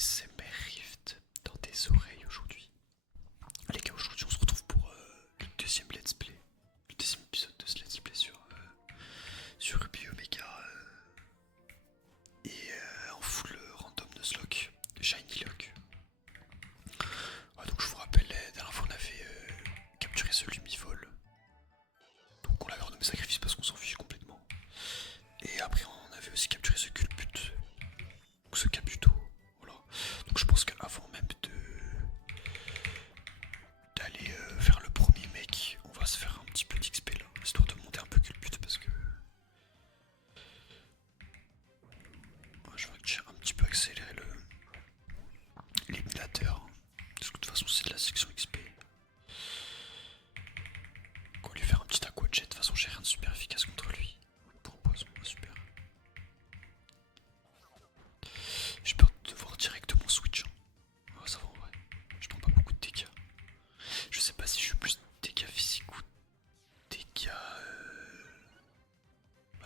ASMR Rift dans tes oreilles aujourd'hui. Les gars, aujourd'hui on se retrouve pour le deuxième let's play, le deuxième épisode de ce let's play sur Ruby Omega et en full random Nuzlocke, Shiny Lock. Donc je vous rappelle, la dernière fois on avait capturé ce Lumivol, donc on l'avait renommé Sacrifice parce qu'on s'en fiche complètement. Et après on avait aussi capturé ce Culbut, donc ce Caputo, voilà. Donc je pense qu'avant même d'aller vers le premier mec, on va se faire un petit peu d'XP là, histoire de monter un peu Culbut parce que je vais un petit peu accélérer l'émulateur, parce que de toute façon c'est de la section XP. On va lui faire un petit aqua jet, de toute façon j'ai rien de super efficace contre lui. Pour un poison, super. J'ai peur de devoir directement switch. Ah, ça va en vrai. Je prends pas beaucoup de dégâts. Je sais pas si je suis plus dégâts physiques ou dégâts.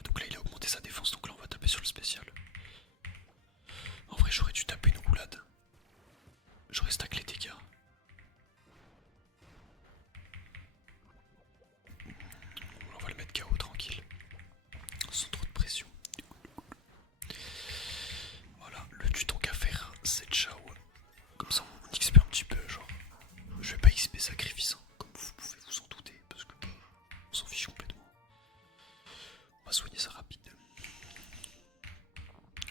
Donc là il a augmenté sa défense, donc là on va taper sur le spécial. En vrai j'aurais dû taper une roulade. J'aurais stack les dégâts. On va le mettre KO tranquille. Sans trop de pression. Voilà, le tuto qu'à faire c'est ciao. Comme ça on XP un petit peu, genre. Je vais pas XP sacrifice, hein, comme vous pouvez vous en douter, parce que on s'en fiche complètement. On va soigner ça rapide.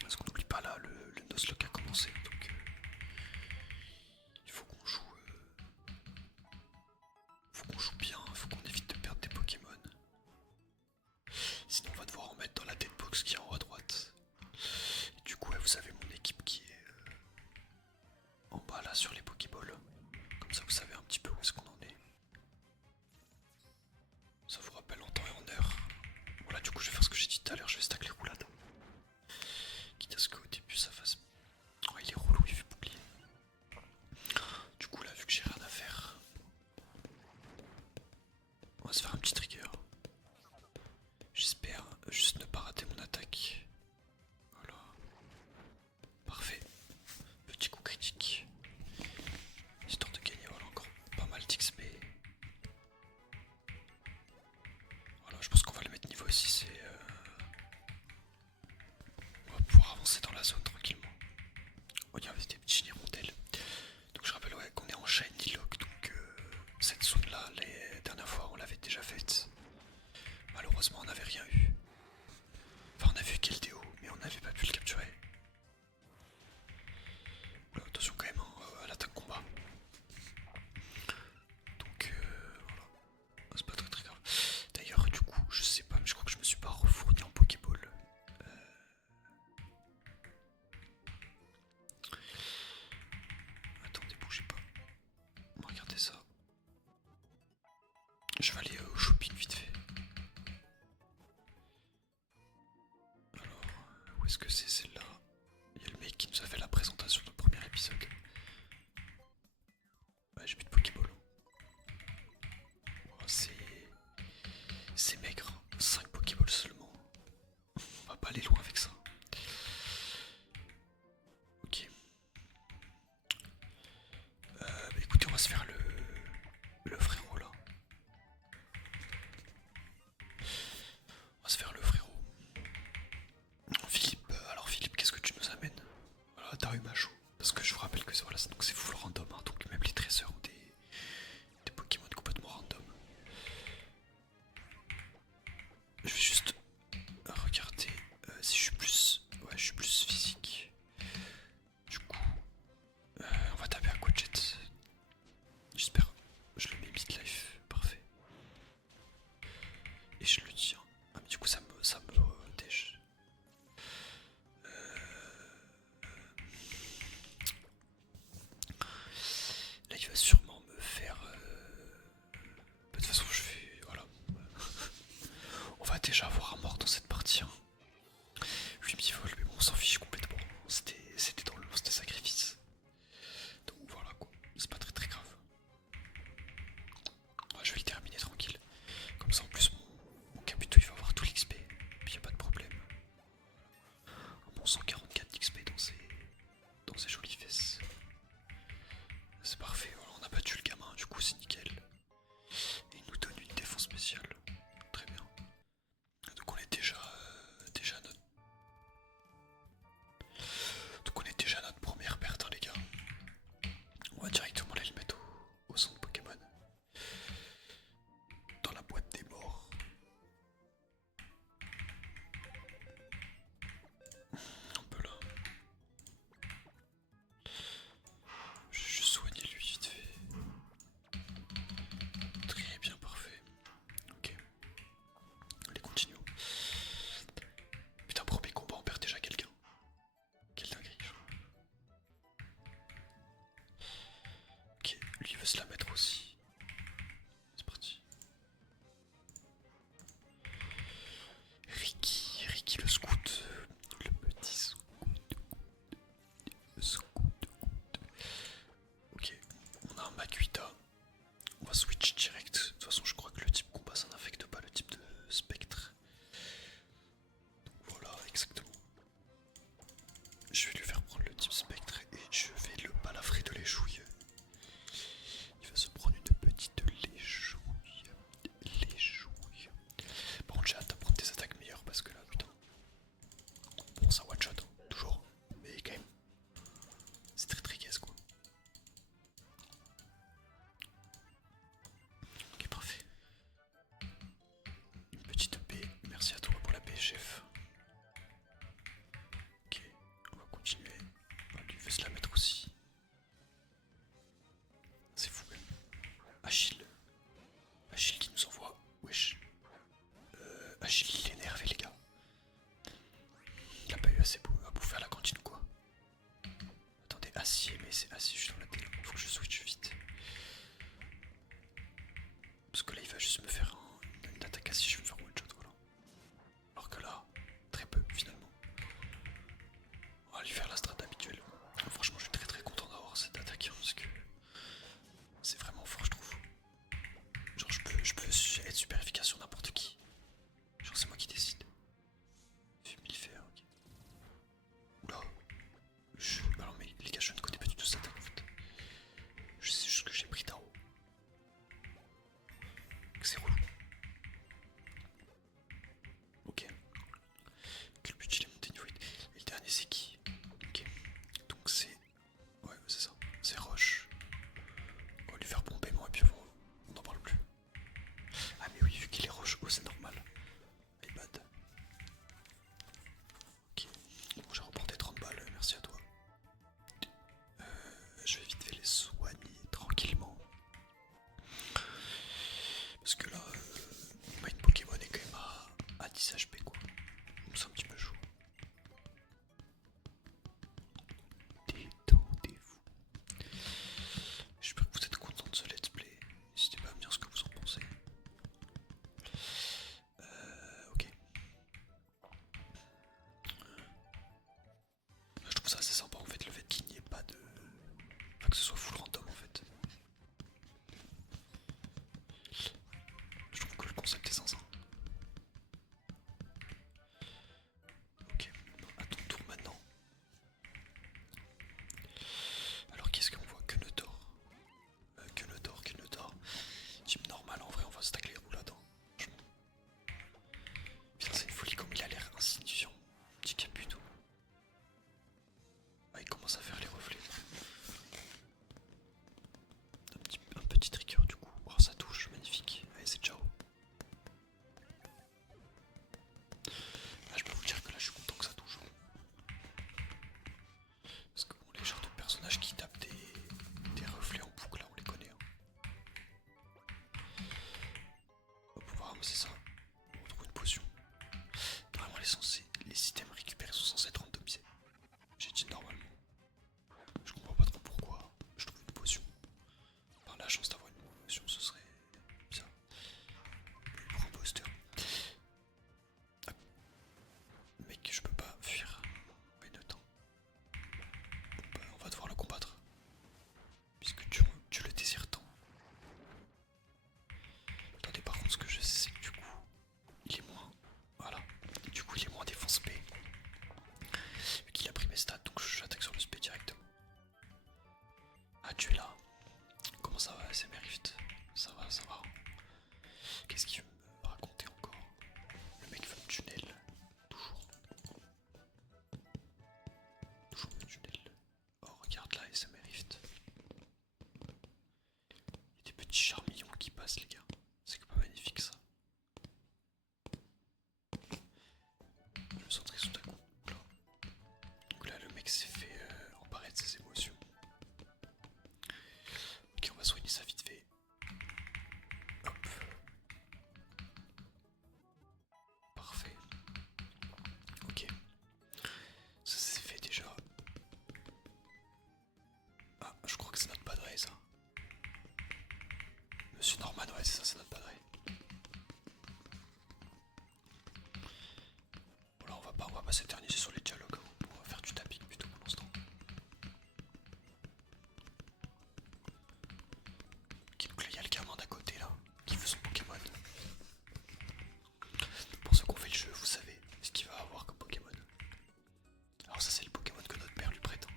Parce qu'on n'oublie pas là, le Nuzlocke a commencé, donc il faut qu'on joue. Faut qu'on joue bien, faut qu'on évite de perdre des Pokémon. Sinon on va devoir en mettre dans la deadbox qui est en haut à droite. Et du coup, ouais, vous avez mon équipe qui est en bas là sur les Pokéballs. Comme ça vous savez un petit peu où est-ce qu'on en est. Ça vous rappelle en temps et en heure. Voilà, du coup je vais faire ce que j'ai dit tout à l'heure, je vais stack les roulades. Quitte à ce qu'au début ça fasse... Oh, il est relou, il fait bouclier. Du coup là, vu que j'ai rien à faire, on va se faire un petit trigger. J'espère juste ne pas rater mon attaque. Voilà. Parfait. Petit coup critique. Histoire de gagner, voilà, encore pas mal d'XP. Voilà, je pense qu'on va le mettre niveau 6 et on va pouvoir avancer dans la zone tranquillement. Oh, il y avait des petits hirondelles. Donc je rappelle, ouais, qu'on est en Shiny Lock, donc cette zone là, les dernières fois on l'avait déjà faite. Malheureusement on n'avait rien eu. Enfin on a vu Keldeo, mais on n'avait pas pu le capturer. Oula, attention quand même à l'attaque combat. Donc voilà, c'est pas très très grave. D'ailleurs du coup je sais pas, mais je crois que je me suis pas refourni en Pokéball. Attendez, bougez pas. Regardez ça. Je vais aller au shopping vite fait. Alors, où est-ce que c'est celle-là? Il y a le mec qui nous a fait la présentation du premier épisode. Ouais, j'ai plus de Pokéball. Oh, c'est maigre. 5 Pokéballs seulement. On va pas aller loin avec ça. Ok. Bah écoutez, on va se faire le frérot là. On va se faire le frérot. Philippe, alors Philippe, qu'est-ce que tu nous amènes? Voilà, t'as eu Macho. Parce que je vous rappelle que voilà, donc c'est full random, hein, donc même les tracers ont des Pokémon complètement random. Je vais juste regarder si je suis plus. Ouais, je suis plus physique. Du coup, on va taper à Quadjet. J'espère. Je le mets mid-life, parfait. Et je le tiens. Ah, mais du coup, ça me dèche. Ok, lui il veut se la mettre aussi. C'est parti. Ricky le scout. Le petit scout. Le scout. Ok, on a un Makuita. On va switch direct. De toute façon, je crois que le type combat ça n'affecte pas le type de spectre. Donc voilà, exactement. Je vais lui faire prendre le type spectre et je vais le balafrer de l'échouille. Il va se prendre une petite l'échouille. L'échouille. Par contre, j'ai hâte d'apprendre des attaques meilleures parce que là, putain. Bon, ça one shot, hein, toujours. Mais quand même, c'est très très gaze quoi. Ok, parfait. Une petite paix. Merci à toi pour la paix, chef. Ok, on va continuer. Lui veut se la mettre aussi. C'est fou quand même. Achille. Achille qui nous envoie. Wesh. Achille il est énervé les gars. Il a pas eu assez à bouffer à la cantine ou quoi. Attendez, acier, mais c'est acier, je suis dans la télé. Faut que je switch vite. Parce que là il va juste me faire une attaque acier, je vais me faire one shot, voilà. Alors que là, très peu finalement. On va lui faire la strat habituelle. Franchement, je suis très très content d'avoir cette attaque parce que c'est vraiment fort, je trouve. Genre, je peux être super efficace sur n'importe qui. Genre, c'est moi qui décide. Fumifère, ok. Oula. Alors, mais les gars, je ne connais pas du tout cette attaque en fait. Je sais juste que j'ai pris Tao. C'est relou. Ok. Que le but il est monté niveau 8. Et le dernier c'est qui? Ok. Donc c'est. Ouais, c'est ça. C'est Roche. On va lui faire bon paiement et puis on n'en parle plus. Ah mais oui, vu qu'il est Roche, oh c'est normal. Il est bad. Ok. Bon, j'ai remporté 30 balles, merci à toi. Je vais vite fait les soigner tranquillement. Parce que là, mon main Pokémon est quand même à 10 HP quoi. Donc c'est un petit peu chaud. Détendez-vous. J'espère que vous êtes contents de ce let's play. N'hésitez pas à me dire ce que vous en pensez. Ok. Je trouve ça assez sympa en fait le fait qu'il n'y ait pas de. Enfin que ce soit full random en fait. Je trouve que le concept est zinzin. Ok, à ton tour maintenant. Alors qu'est-ce qu'on voit? Que Notor. Que Notor. Type normal en vrai on va se tacler où là-dedans. Franchement. Putain c'est une folie comme il a l'air insignifiant. Petit caputo. Ah il commence à faire les reflets. Un petit trigger du coup. Oh ça touche, magnifique. Allez c'est ciao. Là je peux vous dire que là je suis content que ça touche. Parce que bon les genres de personnages qui tapent des reflets en boucle là on les connaît. Hein. On va pouvoir ramasser ça. On retrouve une potion. Normalement les systèmes récupérés sont censés être randomisés. J'ai dit normalement. Je comprends pas trop pourquoi je trouve une potion. Enfin la chance d'avoir une potion ce serait bizarre. Lui pour un booster. Ah. Mec je peux pas fuir. Mais de temps. Bon, bah, on va devoir le combattre. Puisque tu le désires tant. Attendez par contre ce que je sais c'est que du coup il est moins. Voilà. Du coup il est moins défense P. Vu qu'il a pris mes stats donc j'attaque sur le SP directement. Ah tu es là. Comment ça va SMR Rift? Ça va, ça va. Qu'est-ce qu'il veut me raconter encore? Le mec veut me tunnel. Toujours. Toujours me tunnel. Oh regarde là SMR Rift. Il y a des petits charmillons qui passent les gars. C'est que pas magnifique ça. Je me sens très tout à coup. Là. Donc là le mec s'est fait emparer de ses émotions. Ok on va soigner ça vite fait. Hop. Parfait. Ok. Ça s'est fait déjà. Ah je crois que c'est notre bad ray ça. Monsieur Norman, ouais, c'est ça, c'est notre padré. Bon là on va pas s'éterniser sur les dialogues, hein. On va faire du tapping plutôt pour l'instant. Ok, donc là il y a le gamin d'à côté là, qui veut son Pokémon. Pour ceux qui ont fait le jeu, vous savez ce qu'il va avoir comme Pokémon. Alors ça c'est le Pokémon que notre père lui prête, hein.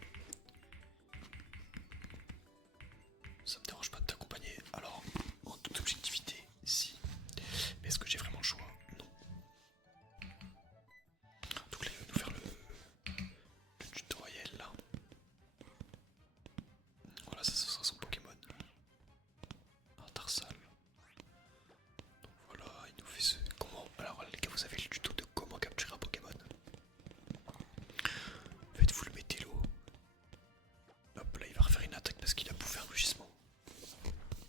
Ça me dérange pas de t'accompagner. Alors, en toute objectivité, si. Mais est-ce que j'ai vraiment le choix? Non. Donc là, il va nous faire le tutoriel là. Voilà, ça ce sera son Pokémon. Un Tarsal. Donc voilà, il nous fait ce. Comment. Alors les gars, vous avez le tuto de comment capturer un Pokémon. En fait, vous le mettez l'eau. Hop, là, il va refaire une attaque parce qu'il a bouffé un rugissement.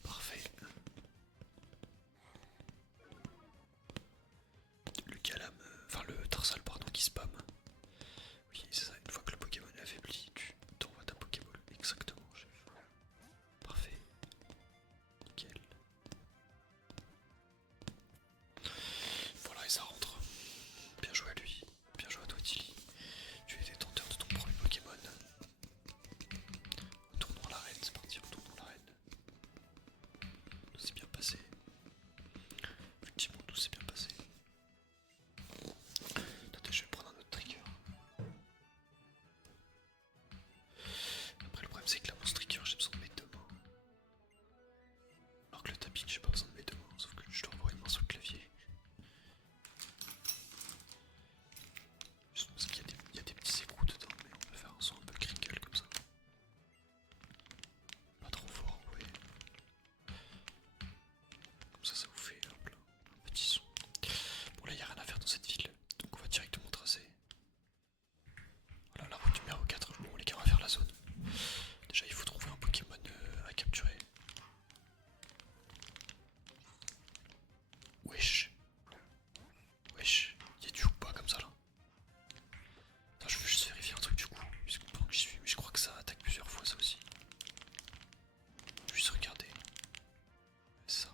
Parfait. Le Galam, enfin le Tarsal pardon qui spam. Oui c'est ça, une fois que le Pokémon est affaibli, tu t'envoies ta Pokéball. Exactement chef. Parfait. Nickel. Voilà et ça rentre. Bien joué à lui. Bien joué à toi Tilly. Tu es détenteur de ton premier Pokémon. Retournons à l'arène, c'est parti, retournons à l'arène. Tout s'est bien passé. Effectivement tout s'est bien passé. Attendez, je vais prendre un autre trigger. Après le problème c'est que là mon trigger j'ai besoin de mes deux mains. Alors que le tapping j'ai pas besoin de mes deux mains, sauf que je dois avoir une main sur le clavier. Juste parce qu'il y a des petits écrous dedans, mais on va faire un son un peu crinkle comme ça. Pas trop fort, vous voyez. Comme ça vous fait hop là, un petit son. Bon là il n'y a rien à faire dans cette ville, donc on va directement tracer. Voilà la route numéro 4, bon les gars on va faire la zone. Déjà il faut trouver un Pokémon à capturer. Wesh. Wesh, y'a du ou pas comme ça là? Attends, je veux juste vérifier un truc du coup, puisque pendant que j'y suis, mais je crois que ça attaque plusieurs fois ça aussi. Je vais juste regarder. C'est ça.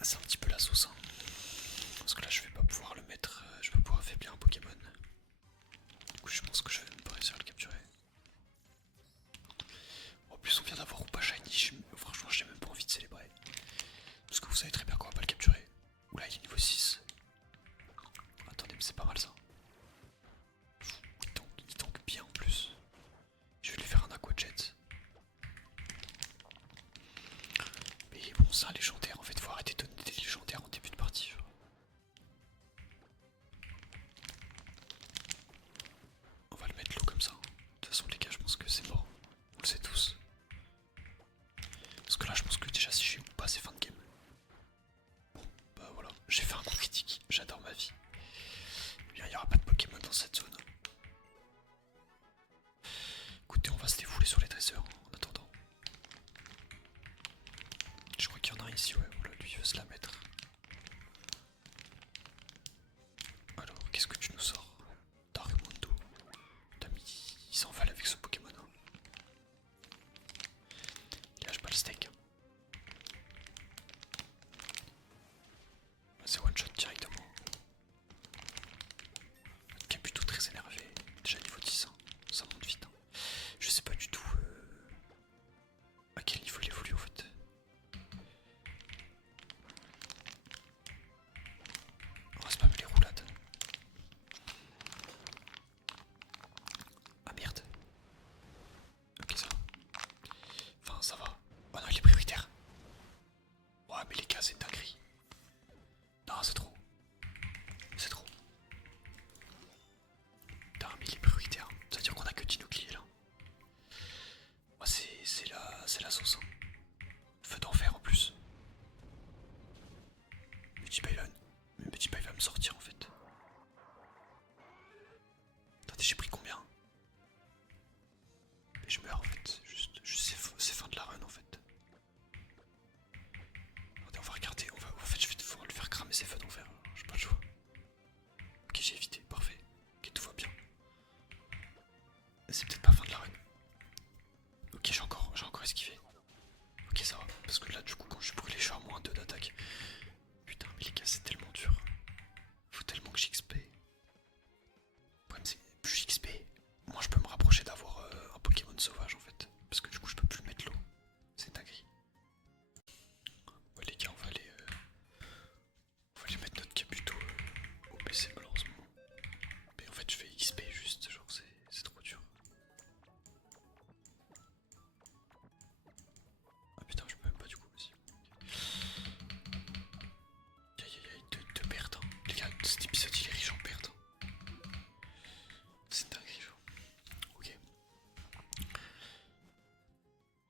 C'est un petit peu la sauce, hein. Parce que là je vais pas pouvoir le mettre, je vais pas pouvoir affaiblir un Pokémon. Du coup je pense que je vais même pas réussir à le capturer. En plus on vient d'avoir Oupa Shiny, franchement j'ai même pas envie de célébrer. Parce que vous savez très bien qu'on va pas le capturer. Oula il est niveau 6. Attendez mais c'est pas mal ça. Il tank bien en plus. Je vais lui faire un Aqua Jet. Mais bon c'est un légendaire en fait, faut arrêter de donner des légendaires en début de partie. On va le mettre l'eau comme ça. De toute façon les gars je pense que c'est mort. On le sait tous. Parce que là je pense que déjà si j'ai ou pas c'est fin de game. Bon bah voilà, j'ai fait un coup critique, j'adore ma vie. Bien il n'y aura pas de Pokémon dans cette zone. Écoutez on va se défouler sur les dresseurs en attendant. Je crois qu'il y en a un ici, ouais, voilà, lui il veut se la mettre. Alors, qu'est-ce que tu nous sors? Darkmundo. Il s'envole avec ce Pokémon. Hein. Il lâche pas le steak. C'est one shot directement. Kabuto très énervé. Déjà niveau 10, hein. Ça monte vite. Hein. Je sais pas du tout à quel niveau il évolue en fait. On va spammer les roulades. Ah merde. Ok ça va. Enfin ça va. Oh non il est prioritaire. Ouais mais les gars c'est une dinguerie. Non c'est trop. C'est trop. Putain mais il est prioritaire. Ça veut dire qu'on a que Dino qui est là. Moi c'est la sauce. Hein. Feu d'enfer en plus. Multipail va me sortir en fait. Attendez j'ai pris combien? Mais je meurs en fait. Juste c'est fin de la run en fait. Attendez on va regarder. En fait je vais devoir lui faire cramer ses feux d'enfer. J'ai pas le choix. Ok j'ai évité, parfait. Ok tout va bien. C'est peut-être pas fin de la run. Ok j'ai encore esquivé. Ok ça va. Parce que là, du coup, quand je suis brûlé, je suis à moins 2 d'attaque. Putain, mais les gars, c'est tellement dur. Faut tellement que j'XP. Le problème, c'est que plus j'XP, moins je peux me rapprocher d'avoir un Pokémon sauvage en fait. Parce que du coup, je peux plus mettre l'eau. C'est dingue. Ouais, les gars, on va aller mettre notre Kabuto au PC malheureusement. Mais en fait, je fais XP juste, genre, c'est trop dur. Ah putain, je peux même pas du coup aussi. Aïe aïe aïe, de pertes. Hein. Les gars, cet épisode il est riche en pertes. C'est dingue, genre. Ok.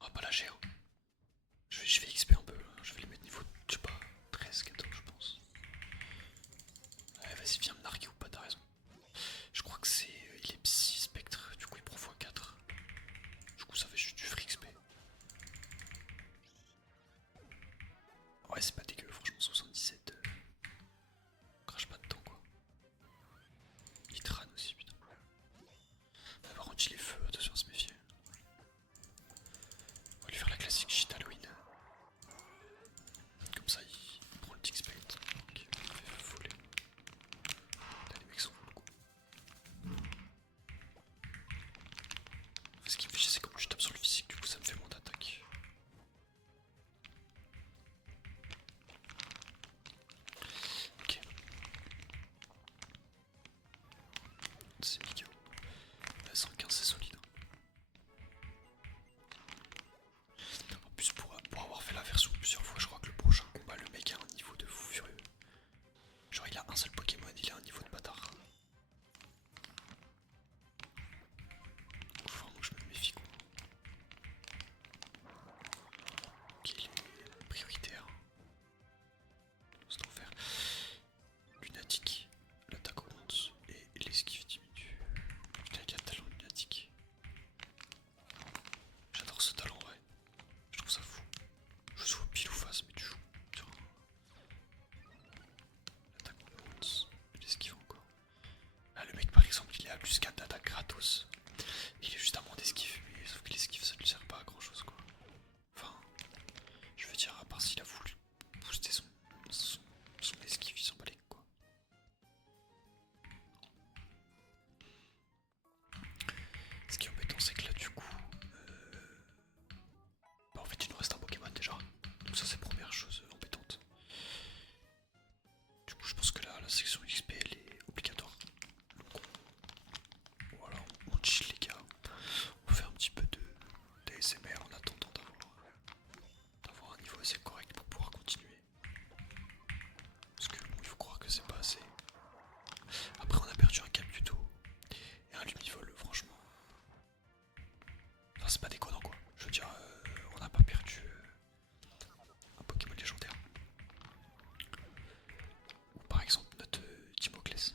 On va pas lâcher. Hein. Je vais XP un peu. Hein. Je vais les mettre niveau, je sais pas, 13, 14, je pense. Ouais, vas-y, viens me narguer ou pas, t'as raison. Je crois que c'est. Il est psy spectre, du coup il prend x4. Du coup, ça fait juste du free XP. Ouais, c'est pas dégueu, franchement, 77. Crache pas dedans, quoi. Il trâne aussi, putain. Mais par contre, il est feu, attention à se méfier. On va lui faire la classique shit Halloween. Comme ça, il prend le tick spade. Ok, il fait voler. Là, les mecs sont full coup. Ce qui me fait chier, c'est comme je tape sur le physique, du coup, ça me fait moins d'attaque. Ok. C'est Mika. La 115 c'est solide. En plus pour avoir fait la version plusieurs fois, je crois que le prochain combat, le mec a un niveau de fou furieux. Genre il a un seul Pokémon, il a un niveau de bâtard. Faut vraiment que je me méfie quoi. Ok, il est prioritaire. C'est enfer. Lunatique, l'attaque augmente et l'esquive diminue. Putain, il y a talent lunatique. J'adore ce talent, ouais. Je trouve ça fou. Je joue pile ou face, mais tu joues. L'attaque augmente et l'esquive encore. Là, le mec, par exemple, il est à plus 4 d'attaque gratos. Il est juste à moins d'esquive, mais sauf que l'esquive ça lui sert pas à grand chose quoi. Enfin, je veux dire, à part s'il a voulu booster son esquive, il s'en bat les couilles, quoi. Ce qui est embêtant, c'est que là, du coup, bah, en fait, il nous reste un Pokémon déjà. Donc, ça, c'est la première chose embêtante. Du coup, je pense que là, la section XP elle est obligatoire. Donc, voilà, on chill les gars. On fait un petit peu de d'ASMR en attendant d'avoir un niveau assez correct pour pouvoir continuer. Parce que bon, il faut croire que c'est pas assez. Après, on a perdu un Kabuto et un Lumivol, franchement. Enfin, c'est pas déconnant quoi. Je veux dire, on n'a pas perdu un Pokémon légendaire. Ou par exemple notre Dimoclès.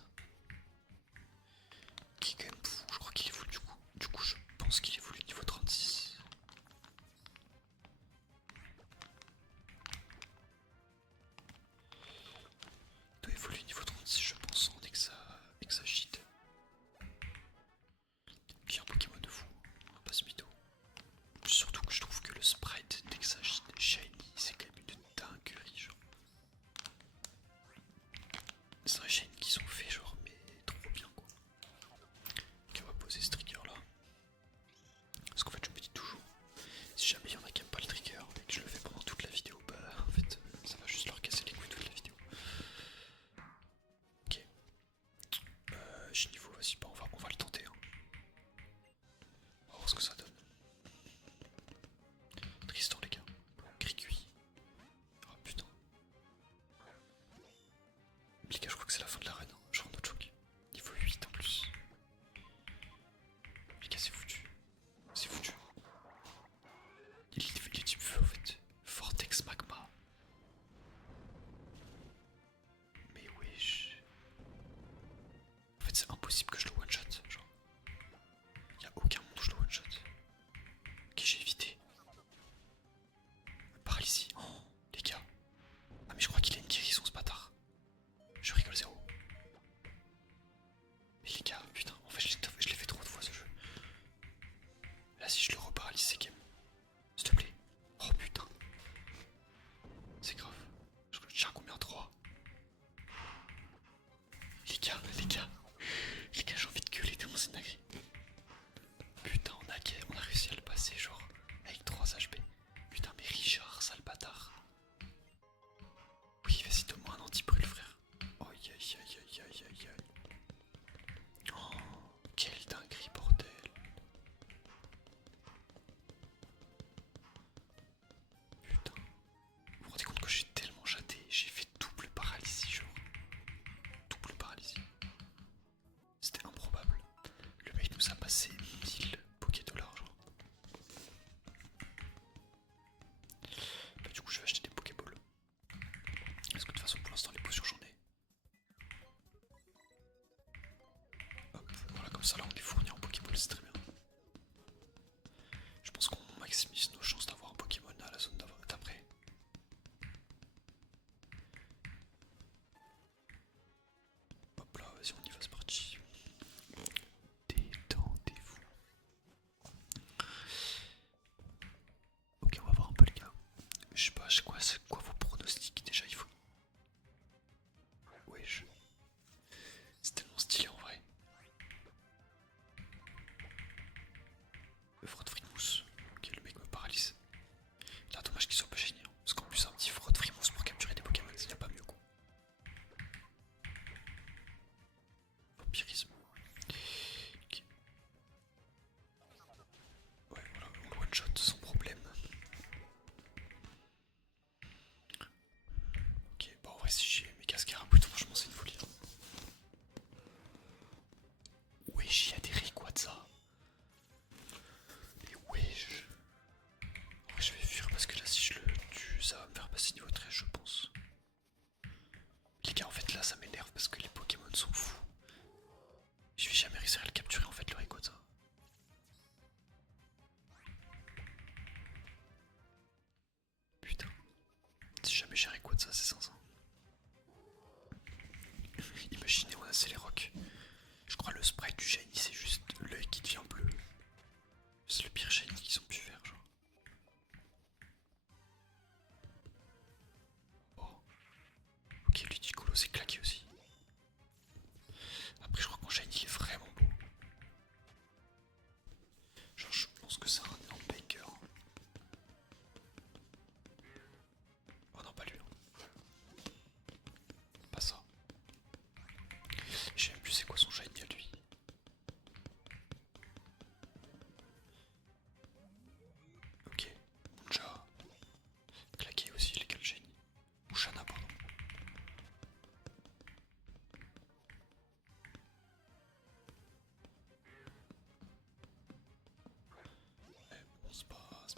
Qui est quand même fou. Je crois qu'il est fou du coup. Du coup, je pense qu'il est voulu niveau 36. Il doit évoluer niveau 36, je pense, en Exagite. Qui est un Pokémon de fou, on va pas se mytho. Surtout que je trouve que le sprite d'Exagite Shiny, c'est quand même une dinguerie, genre. C'est un Shiny qu'ils ont fait, genre, mais trop bien, quoi. Ok, on va poser ce trigger là. Parce qu'en fait, je me dis toujours, si jamais il y en a qui aiment pas le trigger et que je le fais pendant toute la vidéo, bah en fait, ça va juste leur casser les couilles toute la vidéo. Ok. J'ai niveau, vas-y, bah on va le tenter. Hein. On va voir ce que ça donne. nous a passé 1000 Pokédollars genre. Bah du coup je vais acheter des Pokéballs. Parce que de toute façon pour l'instant les potions j'en ai. Hop, voilà comme ça là on est fourni en Pokéball, c'est très bien. Je pense qu'on maximise nos chances d'avoir un Pokémon à la zone d'après. Hop là, vas-y on y va, c'est parti. Détendez-vous. Ok, on va voir un peu les gars. Je sais pas, c'est quoi vos pronostics déjà, il faut. Wesh. C'est tellement stylé en vrai. Le frotte frimousse. Ok, le mec me paralyse. Là, dommage qu'il soit pas génial. Parce qu'en plus, un petit frotte frimousse pour capturer des Pokémon, il n'y a pas mieux quoi. Vampirisme. Ok. Ouais, voilà, on le one shot sans problème. Ok, bon, en vrai, si j'ai mes casques à franchement, c'est une folie. Wesh, y'a des Rayquaza. Mais wesh. En vrai, je vais fuir parce que là, si je le tue, ça va me faire passer niveau 13, je pense. Les gars, en fait, là, ça m'énerve parce que les Pokémon sont fous. Je vais jamais réussir à le capturer, en fait, le Rayquaza. Putain. Si jamais j'ai Rayquaza, c'est 500. Imaginez, on a Céléroc. Je crois le sprite du shiny, c'est juste l'œil qui devient bleu. C'est le pire shiny qu'ils ont pu faire, genre. Oh. Ok, Ludicolo c'est claqué aussi. Après, je crois qu'en shiny, il est vraiment beau. Genre, je pense que c'est un énorme baker. Oh non, pas lui. Pas ça. Je sais même plus c'est quoi son shiny à lui. Ok, Munja. Claqué aussi, les quel shiny. Ou Shana, pardon. Ouais, bon, c'est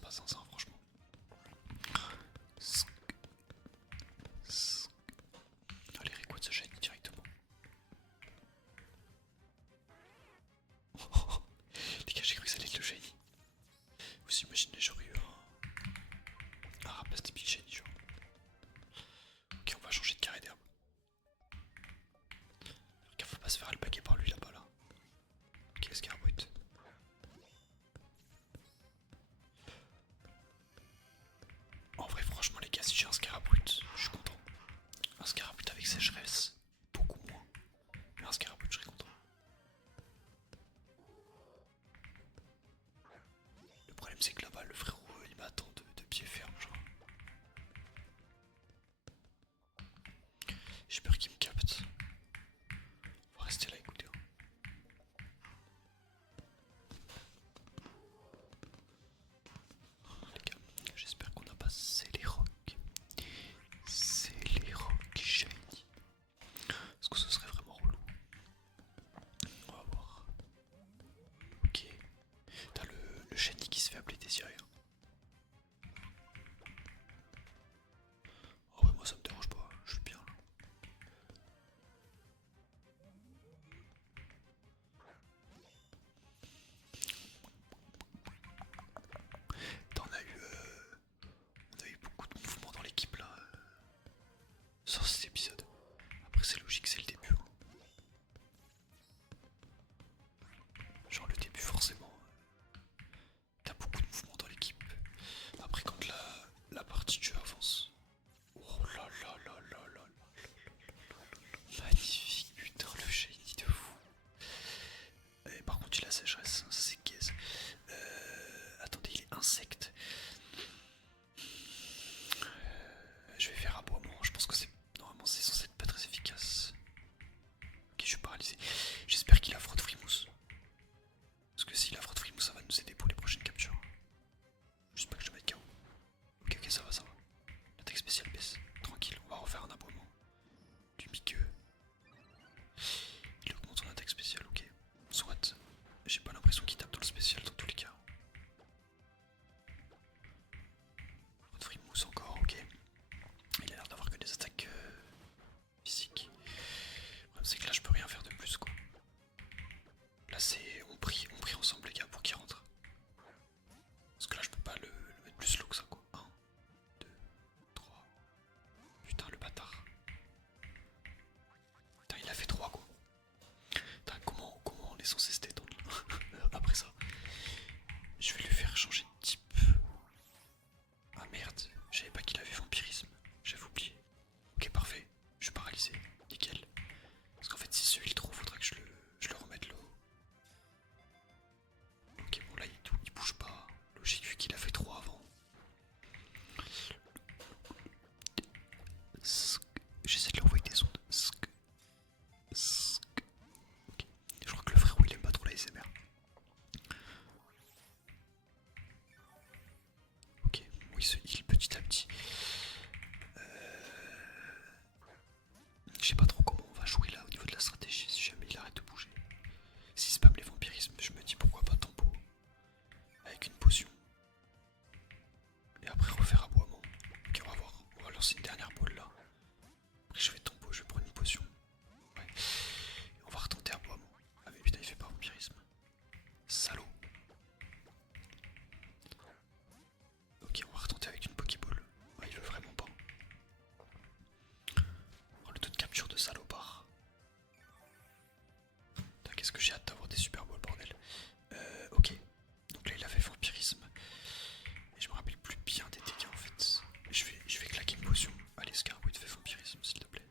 pas 500 franchement. Allez, Rayquaza ce shiny directement. Les gars, j'ai cru que ça allait être le shiny. Vous imaginez, j'aurais eu un rapace des big shiny, genre. Ok, on va changer de carré d'herbe. Regarde, faut pas se faire alpaguer par lui là-bas, là. Ok, Scarbrut. En vrai, franchement, les gars, si j'ai un Scarbrut, je suis content. Un Scarbrut avec sécheresse, beaucoup moins. Mais un Scarbrut, je serais content. Le problème, c'est que là-bas, le frérot, il m'attend de pied ferme, genre. J'ai peur qu'il me capte. On va rester là, écoutez. Les gars, j'espère qu'on a passé les rocs. C'est les rocs shiny. Est-ce que ce serait vraiment relou? On va voir. Ok. T'as le shiny qui se fait appeler Désiré. Oh ouais, moi ça me dérange pas, je suis bien là. On a eu beaucoup de mouvements dans l'équipe là, sans cet épisode. Après c'est logique, c'est le début. Hein. Genre le début forcément, t'as beaucoup de mouvements dans l'équipe. qui se heal petit à petit. Je sais pas trop comment on va jouer là au niveau de la stratégie si jamais il arrête de bouger. Si spam les vampirismes, je me dis pourquoi pas tombeau avec une potion. Et après refaire aboiement. Ok, on va voir. On va lancer une dernière boule là. Après je fais tombeau, je vais prendre une potion. Ouais. Et on va retenter aboiement. Ah mais putain il fait pas vampirisme. Salaud. Ok, on va retenter avec une Pokéball. Ouais, il veut vraiment pas. Oh, le taux de capture de salopard. Qu'est-ce que j'ai hâte d'avoir des super balls, bordel. Ok. Donc là, il a fait vampirisme. Et je me rappelle plus bien des dégâts en fait. Je vais claquer une potion. Allez, Scarabou, il te fait vampirisme, s'il te plaît.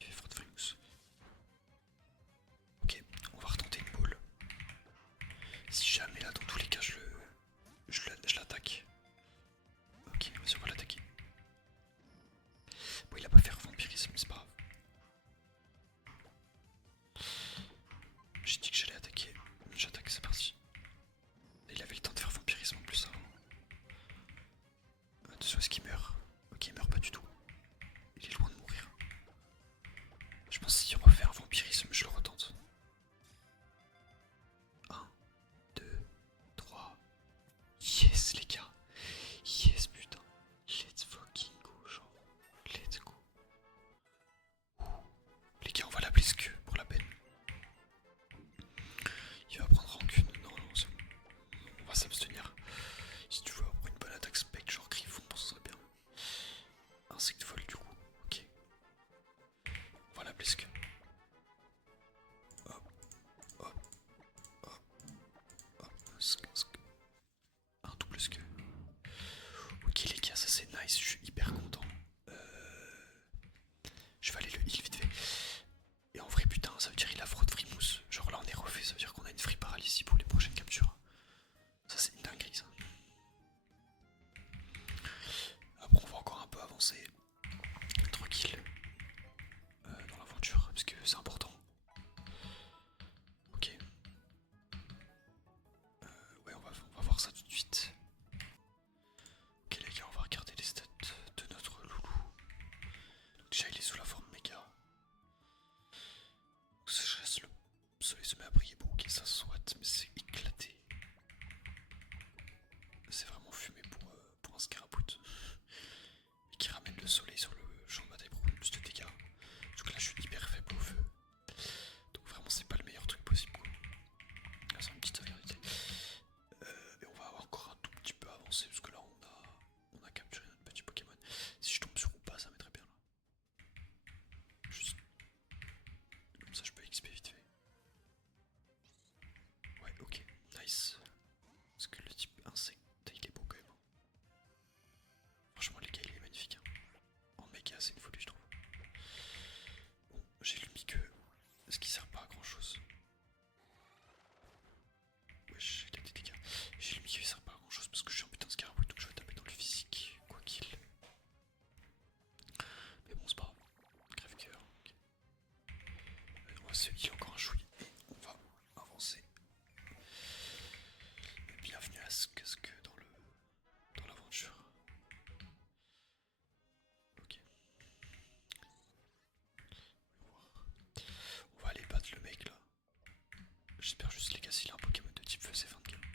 Il fait frotte frimousse. Ok, on va retenter une boule. Si jamais là, dans tous les cas, je l'attaque. Ok, vas-y, on va l'attaquer. Bon, il a pas fait vampirisme, c'est pas grave. J'ai dit que j'allais attaquer. J'attaque, c'est parti. Et il avait le temps de faire vampirisme en plus avant. Attention, est-ce qu'il meurt? Ok, il meurt pas du tout. Il est loin de mourir. Je pense qu'il refait un vampirisme, je le retente. 1, 2, 3. Yes, les gars. Yes, putain. Let's fucking go, genre. Let's go. Ouh. Les gars, on va l'appeler Sk pour la peine. Il va prendre rancune. Non, non, c'est bon. On va s'abstenir. Si tu veux avoir une bonne attaque spec, genre Griffon, ça serait bien. Insecte vol, du coup. Ok. On va l'appeler Sk. Hop, hop, hop, hop. Sk, sk. Un double Sk. Ok, les gars, ça c'est nice. Je suis hyper content. Je vais aller le heal vite fait. Et en vrai, putain, ça veut dire qu'il a frotte frimousse. Genre là, on est refait. Ça veut dire qu'on a une free paralysie pour les prochaines captures. Ça, c'est une dinguerie, ça. Après, on va encore un peu avancer. Tranquille. Dans l'aventure. Parce que c'est important. Ok. Ouais, on va voir ça tout de suite. Ok, les gars, on va regarder les stats de notre loulou. Donc, déjà, il est sous la forme méga. Le soleil se met à briller. Bon, ok, ça soit, mais c'est éclaté. C'est vraiment fumé pour un Scarabout. Et qui ramène le soleil sur le champ de bataille pour prendre plus de dégâts. Surtout que là, je suis hyper faible au feu. Donc, vraiment, c'est pas le meilleur truc possible, quoi. Là, c'est une petite vérité. Et on va encore un tout petit peu avancer. Parce que là, on a capturé notre petit Pokémon. Si je tombe sur ou pas, ça m'aiderait bien là. Juste. Comme ça, je peux XP vite fait. Ouais, ok, nice. Parce que le type insecte, il est beau quand même. Franchement, les gars, il est magnifique. Hein. En méga, c'est une folie, je trouve. Bon, j'ai le Mique, ce qui sert pas à grand chose. Wesh, il a des dégâts. J'ai le Mique, il sert pas à grand chose parce que je suis un putain de Scarabou, donc je vais taper dans le physique, quoi qu'il. Mais bon, c'est pas grave. Crève-cœur. Okay. On va se heal encore un chouï et on va avancer. Bienvenue à Sk dans l'aventure. Ok. On va aller battre le mec là. J'espère juste les gars s'il a un Pokémon de type feu c'est fin de game.